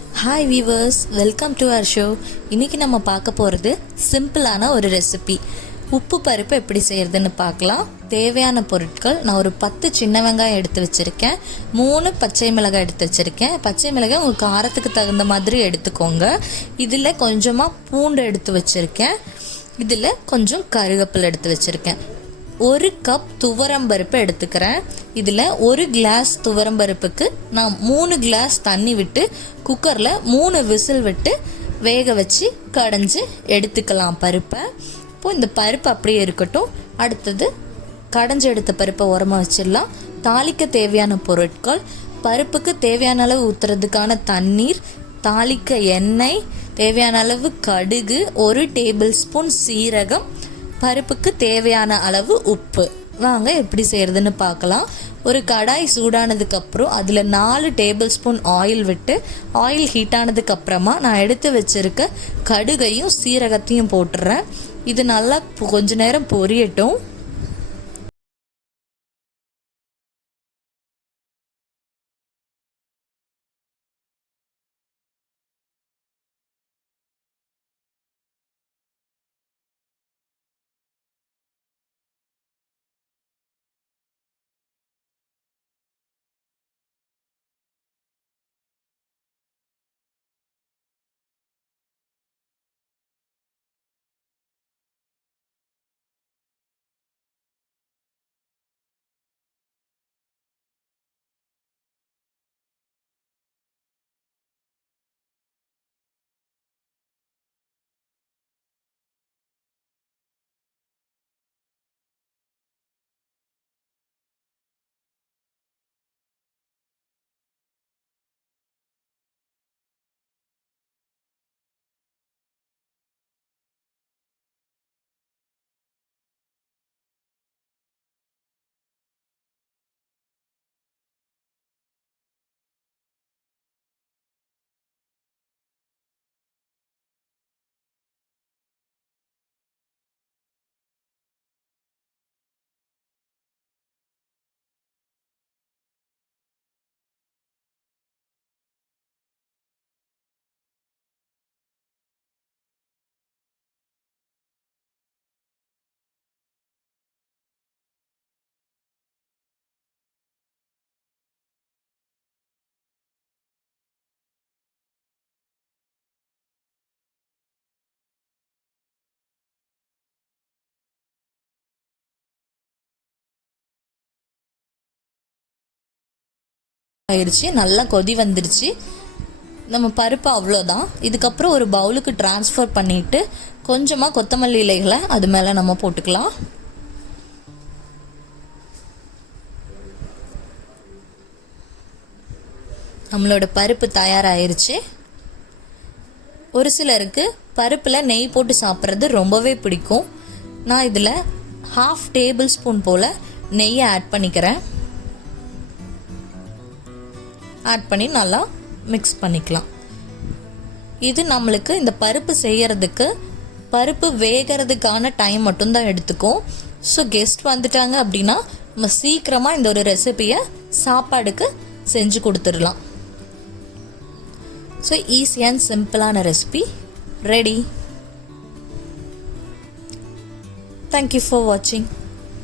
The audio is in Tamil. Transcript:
Hi viewers, welcome to our show. இன்றைக்கி நம்ம பார்க்க போகிறது சிம்பிளான ஒரு ரெசிபி. உப்பு பருப்பு எப்படி செய்கிறதுன்னு பார்க்கலாம். தேவையான பொருட்கள், நான் ஒரு 10 சின்ன வெங்காயம் எடுத்து வச்சுருக்கேன், 3 பச்சை மிளகாய் எடுத்து வச்சுருக்கேன். பச்சை மிளகாய் உங்கள் காரத்துக்கு தகுந்த மாதிரி எடுத்துக்கோங்க. இதில் கொஞ்சமாக பூண்டு எடுத்து வச்சுருக்கேன், இதில் கொஞ்சம் கருவேப்பிலை எடுத்து வச்சுருக்கேன். 1 கப் துவரம்பருப்பு எடுத்துக்கிறேன். இதில் 1 கிளாஸ் துவரம்பருப்புக்கு நான் 3 கிளாஸ் தண்ணி விட்டு குக்கரில் 3 விசில் விட்டு வேக வச்சு கடைஞ்சி எடுத்துக்கலாம் பருப்பை. இப்போது இந்த பருப்பு அப்படியே இருக்கட்டும். அடுத்தது கடைஞ்சி எடுத்த பருப்பை உரமாக வச்சிடலாம். தாளிக்க தேவையான பொருட்கள்: பருப்புக்கு தேவையான அளவு ஊற்றுறதுக்கான தண்ணீர், தாளிக்க எண்ணெய், தேவையான அளவு கடுகு, 1 டேபிள் ஸ்பூன் சீரகம், பருப்புக்கு தேவையான அளவு உப்பு. வாங்க எப்படி செய்கிறதுன்னு பார்க்கலாம். ஒரு கடாய் சூடானதுக்கப்புறம் அதில் 4 டேபிள் ஸ்பூன் ஆயில் விட்டு, ஆயில் ஹீட் ஆனதுக்கப்புறமா நான் எடுத்து வச்சுருக்க கடுகையும் சீரகத்தையும் போட்டுடுறேன். இது நல்லா கொஞ்ச நேரம் பொரியட்டும். ஆயிடுச்சு, நல்லா கொதி வந்துடுச்சு. நம்ம பருப்பு அவ்வளோதான். இதுக்கப்புறம் ஒரு பவுலுக்கு ட்ரான்ஸ்ஃபர் பண்ணிவிட்டு கொஞ்சமாக கொத்தமல்லி இலைகளை அது மேலே நம்ம போட்டுக்கலாம். நம்மளோட பருப்பு தயாராகிருச்சு. ஒரு சிலருக்கு பருப்பில் நெய் போட்டு சாப்பிட்றது ரொம்பவே பிடிக்கும். நான் இதில் 1/2 டேபிள் ஸ்பூன் போல் நெய்யை ஆட் பண்ணிக்கிறேன். ஆட் பண்ணி நல்லா மிக்ஸ் பண்ணிக்கலாம். இது நம்மளுக்கு இந்த பருப்பு செய்கிறதுக்கு, பருப்பு வேகிறதுக்கான டைம் மட்டும்தான் எடுத்துக்கும். ஸோ கெஸ்ட் வந்துட்டாங்க அப்படின்னா நம்ம சீக்கிரமாக இந்த ஒரு ரெசிபியை சாப்பாடுக்கு செஞ்சு கொடுத்துடலாம். ஸோ ஈஸி அண்ட் சிம்பிளான ரெசிபி ரெடி. தேங்க்யூ ஃபார் வாட்சிங்.